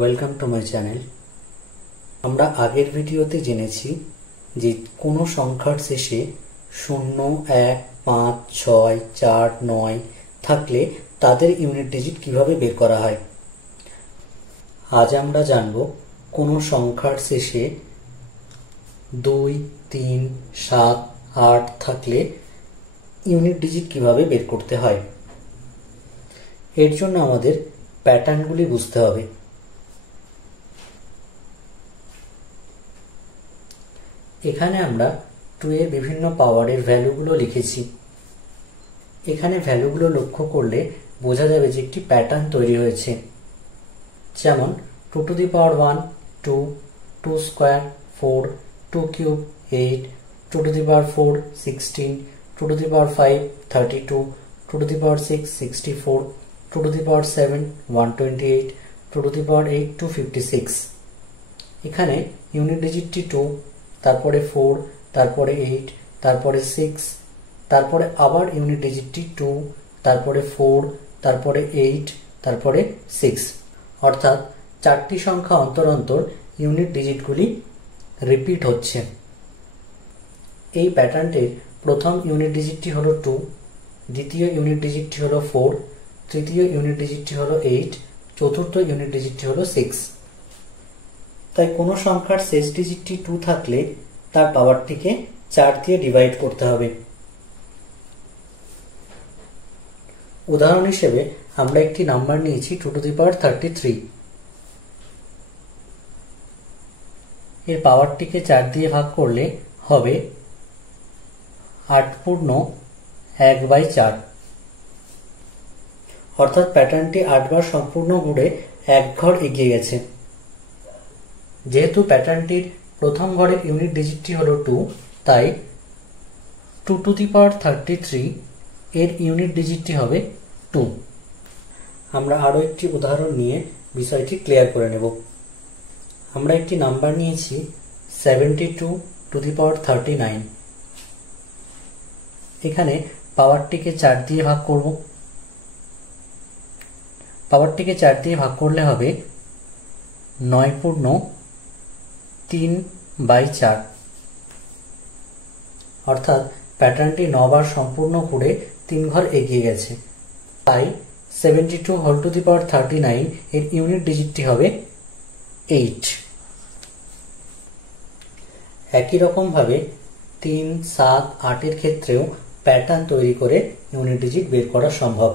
Welcome to my channel. আমরা আগের ভিডিওতে জেনেছি যে কোনো সংখ্যার শেষে 0, 1, 5, 6, 4, 9 থাকলে তাদের ইউনিট ডিজিট কিভাবে বের করা হয়। আজ আমরা জানব কোনো সংখ্যার শেষে 2, 3, 7, 8 থাকলে ইউনিট ডিজিট কিভাবে বের করতে হয়। এর জন্য আমাদের প্যাটার্নগুলি বুঝতে হবে। এখানে আমরা 2 এর বিভিন্ন পাওয়ারের ভ্যালুগুলো লিখেছি। এখানে ভ্যালুগুলো লক্ষ্য করলে বোঝা যাবে যে একটি প্যাটার্ন তৈরি হয়েছে। যেমন 2 to the power 1 2, 2 square 4, 2 cube 8, 2 to the power 4 16, 2 to the power 5 32, 2 to the power 6 64, 2 to the power 7 128, 2 to the power 8 256। এখানে ইউনিট ডিজিটটি 2, তারপরে 4, তারপরে 8, তারপরে 6, তারপরে আবার ইউনিট ডিজিটটি 2, তারপরে 4, তারপরে 8, তারপরে 6। অর্থাৎ 4টি সংখ্যা অন্তর অন্তর ইউনিট ডিজিটগুলি রিপিট হচ্ছে। এই প্যাটার্নটির প্রথম ইউনিট ডিজিটটি হলো 2, দ্বিতীয় ইউনিট ডিজিটটি হলো 4, তৃতীয় ইউনিট ডিজিটটি হলো 8, চতুর্থ ইউনিট ডিজিটটি হলো 6। তাই কোনো সংখ্যার শেষ ডিজিটটি 2 থাকলে তার পাওয়ারটিকে 4 দিয়ে ডিভাইড করতে হবে। উদাহরণ হিসেবে আমরা একটি নাম্বার নিয়েছি 2 to the power 33। এর পাওয়ারটিকে 4 দিয়ে ভাগ করলে হবে 8 পূর্ণ 1/4। অর্থাৎ প্যাটার্নটি 8 বার সম্পূর্ণ ঘুরে 1 ঘর এগিয়ে গেছে। যেহেতু প্যাটার্নটির প্রথম ঘরের ইউনিট ডিজিটটি হলো 2, তাই 2 to the power 33 এর ইউনিট ডিজিটটি হবে 2। আমরা আরো একটি উদাহরণ নিয়ে বিষয়টি ক্লিয়ার করে নেব। আমরা একটি নাম্বার নিয়েছি 72 to the power 39। এখানে পাওয়ারটিকে 4 দিয়ে ভাগ করব। পাওয়ারটিকে 4 দিয়ে ভাগ করলে হবে 9 পূর্ণ 3/4। অর্থাৎ প্যাটার্নটি 9 বার সম্পূর্ণ ঘুরে 3 ঘর এগিয়ে গেছে। তাই 72 হোল টু দি পাওয়ার 39 এর ইউনিট ডিজিটটি হবে 8। একই রকম ভাবে 3, 7, 8 এর ক্ষেত্রেও প্যাটার্ন তৈরি করে ইউনিট ডিজিট বের করা সম্ভব।